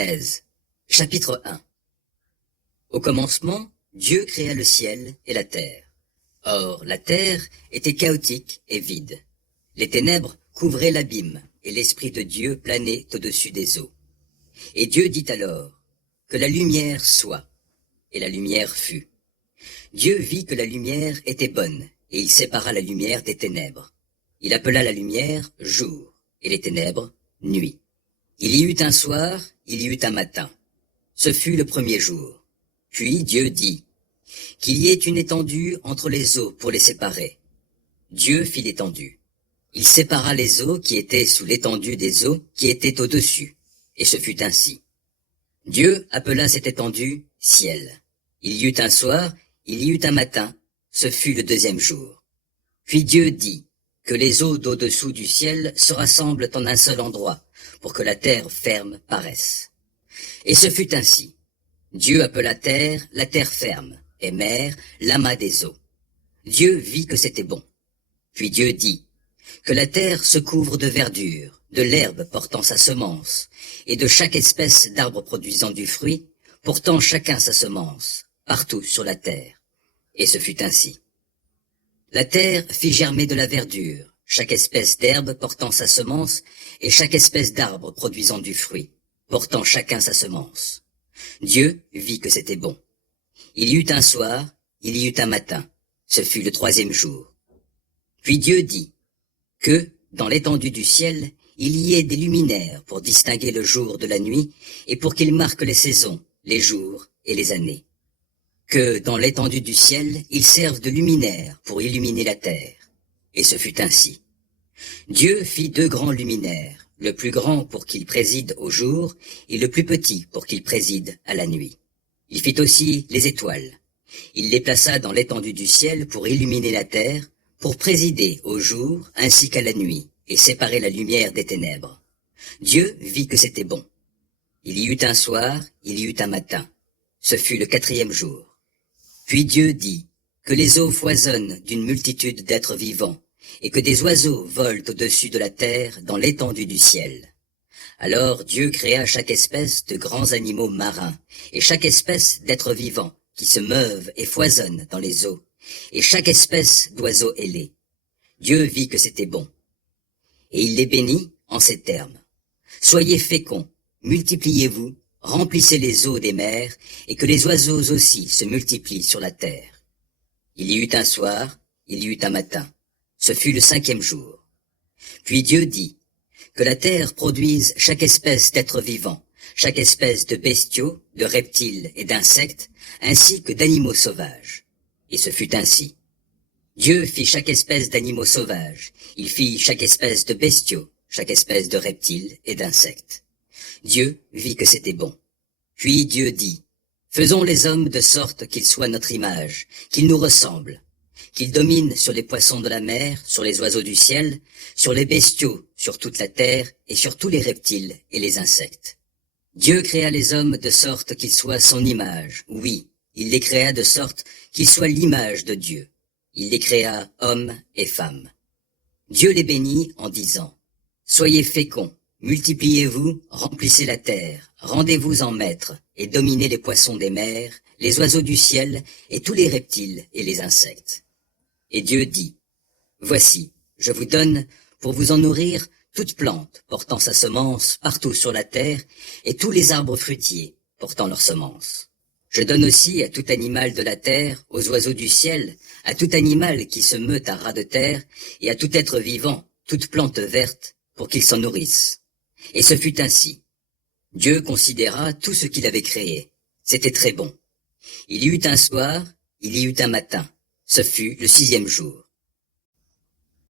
Genèse, chapitre 1. Au commencement, Dieu créa le ciel et la terre. Or, la terre était chaotique et vide. Les ténèbres couvraient l'abîme, et l'Esprit de Dieu planait au-dessus des eaux. Et Dieu dit alors, que la lumière soit. Et la lumière fut. Dieu vit que la lumière était bonne, et il sépara la lumière des ténèbres. Il appela la lumière jour, et les ténèbres nuit. Il y eut un soir, il y eut un matin. Ce fut le premier jour. Puis Dieu dit, qu'il y ait une étendue entre les eaux pour les séparer. Dieu fit l'étendue. Il sépara les eaux qui étaient sous l'étendue des eaux qui étaient au-dessus, et ce fut ainsi. Dieu appela cette étendue ciel. Il y eut un soir, il y eut un matin, ce fut le deuxième jour. Puis Dieu dit, que les eaux d'au-dessous du ciel se rassemblent en un seul endroit, pour que la terre ferme paraisse. Et ce fut ainsi. Dieu appela terre la terre ferme, et mer l'amas des eaux. Dieu vit que c'était bon. Puis Dieu dit, que la terre se couvre de verdure, de l'herbe portant sa semence, et de chaque espèce d'arbre produisant du fruit, portant chacun sa semence, partout sur la terre. Et ce fut ainsi. La terre fit germer de la verdure, chaque espèce d'herbe portant sa semence, et chaque espèce d'arbre produisant du fruit, portant chacun sa semence. Dieu vit que c'était bon. Il y eut un soir, il y eut un matin, ce fut le troisième jour. Puis Dieu dit, que, dans l'étendue du ciel, il y ait des luminaires pour distinguer le jour de la nuit, et pour qu'ils marquent les saisons, les jours et les années. Que, dans l'étendue du ciel, ils servent de luminaires pour illuminer la terre. Et ce fut ainsi. Dieu fit deux grands luminaires, le plus grand pour qu'il préside au jour, et le plus petit pour qu'il préside à la nuit. Il fit aussi les étoiles. Il les plaça dans l'étendue du ciel pour illuminer la terre, pour présider au jour ainsi qu'à la nuit, et séparer la lumière des ténèbres. Dieu vit que c'était bon. Il y eut un soir, il y eut un matin. Ce fut le quatrième jour. Puis Dieu dit, que les eaux foisonnent d'une multitude d'êtres vivants, et que des oiseaux volent au-dessus de la terre dans l'étendue du ciel. Alors Dieu créa chaque espèce de grands animaux marins, et chaque espèce d'êtres vivants, qui se meuvent et foisonnent dans les eaux, et chaque espèce d'oiseaux ailés. Dieu vit que c'était bon. Et il les bénit en ces termes. Soyez féconds, multipliez-vous, remplissez les eaux des mers, et que les oiseaux aussi se multiplient sur la terre. Il y eut un soir, il y eut un matin. Ce fut le cinquième jour. Puis Dieu dit, que la terre produise chaque espèce d'êtres vivants, chaque espèce de bestiaux, de reptiles et d'insectes, ainsi que d'animaux sauvages. Et ce fut ainsi. Dieu fit chaque espèce d'animaux sauvages, il fit chaque espèce de bestiaux, chaque espèce de reptiles et d'insectes. Dieu vit que c'était bon. Puis Dieu dit, faisons les hommes de sorte qu'ils soient notre image, qu'ils nous ressemblent, qu'ils dominent sur les poissons de la mer, sur les oiseaux du ciel, sur les bestiaux, sur toute la terre et sur tous les reptiles et les insectes. Dieu créa les hommes de sorte qu'ils soient son image, oui, il les créa de sorte qu'ils soient l'image de Dieu. Il les créa hommes et femmes. Dieu les bénit en disant, soyez féconds, multipliez-vous, remplissez la terre, rendez-vous en maîtres, et dominez les poissons des mers, les oiseaux du ciel, et tous les reptiles et les insectes. Et Dieu dit, voici, je vous donne, pour vous en nourrir, toute plante portant sa semence partout sur la terre, et tous les arbres fruitiers portant leur semence. Je donne aussi à tout animal de la terre, aux oiseaux du ciel, à tout animal qui se meut à ras de terre, et à tout être vivant, toute plante verte, pour qu'ils s'en nourrissent. Et ce fut ainsi. Dieu considéra tout ce qu'il avait créé. C'était très bon. Il y eut un soir, il y eut un matin. Ce fut le sixième jour.